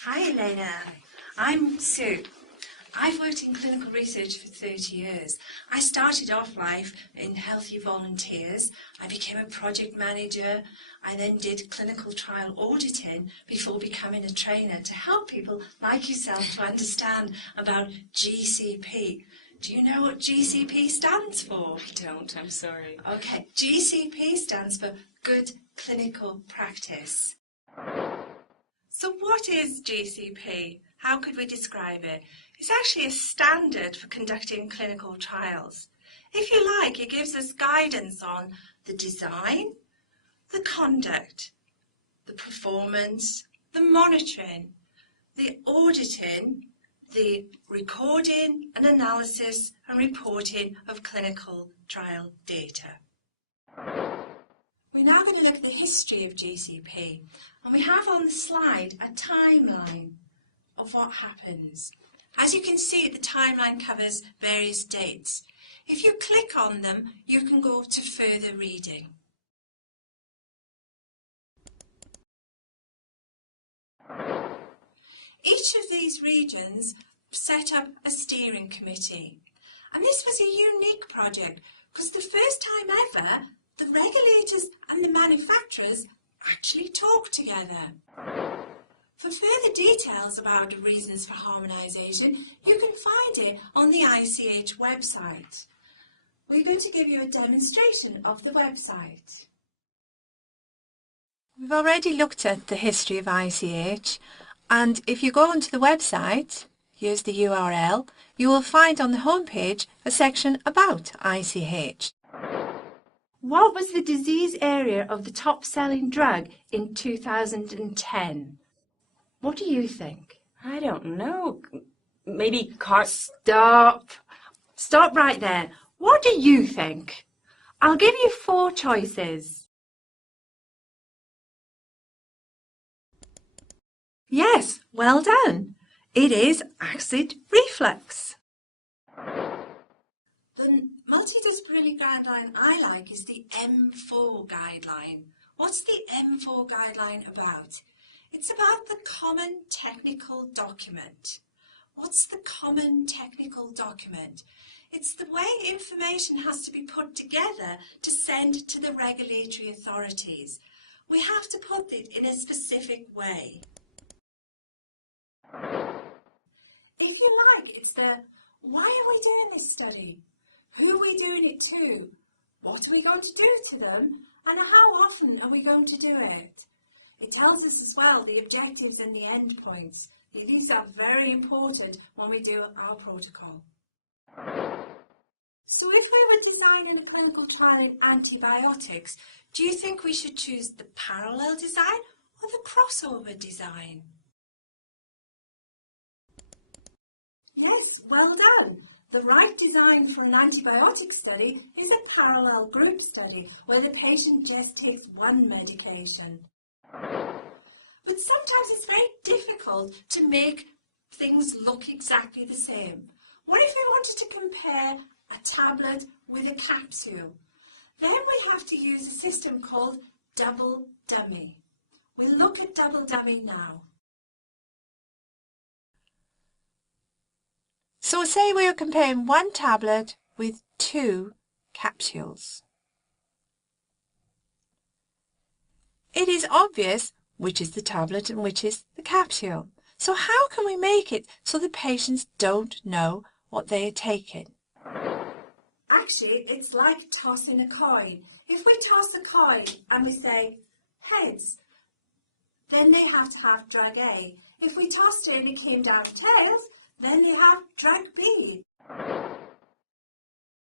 Hi Elena. Hi. I'm Sue. I've worked in clinical research for 30 years. I started off life in healthy volunteers. I became a project manager. I then did clinical trial auditing before becoming a trainer to help people like yourself to understand about GCP. Do you know what GCP stands for? I don't, I'm sorry. Okay, GCP stands for Good Clinical Practice. So what is GCP? How could we describe it? It's actually a standard for conducting clinical trials. If you like, it gives us guidance on the design, the conduct, the performance, the monitoring, the auditing, the recording and analysis and reporting of clinical trial data. We're now going to look at the history of GCP, and we have on the slide a timeline of what happens. As you can see, the timeline covers various dates. If you click on them, you can go to further reading. Each of these regions set up a steering committee, and this was a unique project because the first time ever the regulators and the manufacturers actually talked together. For further details about the reasons for harmonisation, you can find it on the ICH website. We're going to give you a demonstration of the website. We've already looked at the history of ICH, and if you go onto the website, here's the URL, you will find on the homepage a section about ICH. What was the disease area of the top-selling drug in 2010? What do you think? I don't know. Maybe Stop. Stop right there. What do you think? I'll give you 4 choices. Yes, well done. It is acid reflux. The multidisciplinary guideline I like is the M4 guideline. What's the M4 guideline about? It's about the common technical document. What's the common technical document? It's the way information has to be put together to send to the regulatory authorities. We have to put it in a specific way. If you like, it's the why are we doing this study? Who are we doing it to? What are we going to do to them? And how often are we going to do it? It tells us as well the objectives and the endpoints. These are very important when we do our protocol. So if we were designing a clinical trial in antibiotics, do you think we should choose the parallel design or the crossover design? Yes, well done. The right design for an antibiotic study is a parallel group study where the patient just takes one medication. But sometimes it's very difficult to make things look exactly the same. What if we wanted to compare a tablet with a capsule? Then we have to use a system called double dummy. We'll look at double dummy now. So say we are comparing one tablet with 2 capsules. It is obvious which is the tablet and which is the capsule. So how can we make it so the patients don't know what they are taking? Actually, it's like tossing a coin. If we toss a coin and we say heads, then they have to have drug A. If we tossed it and it came down tails, then they have drug B.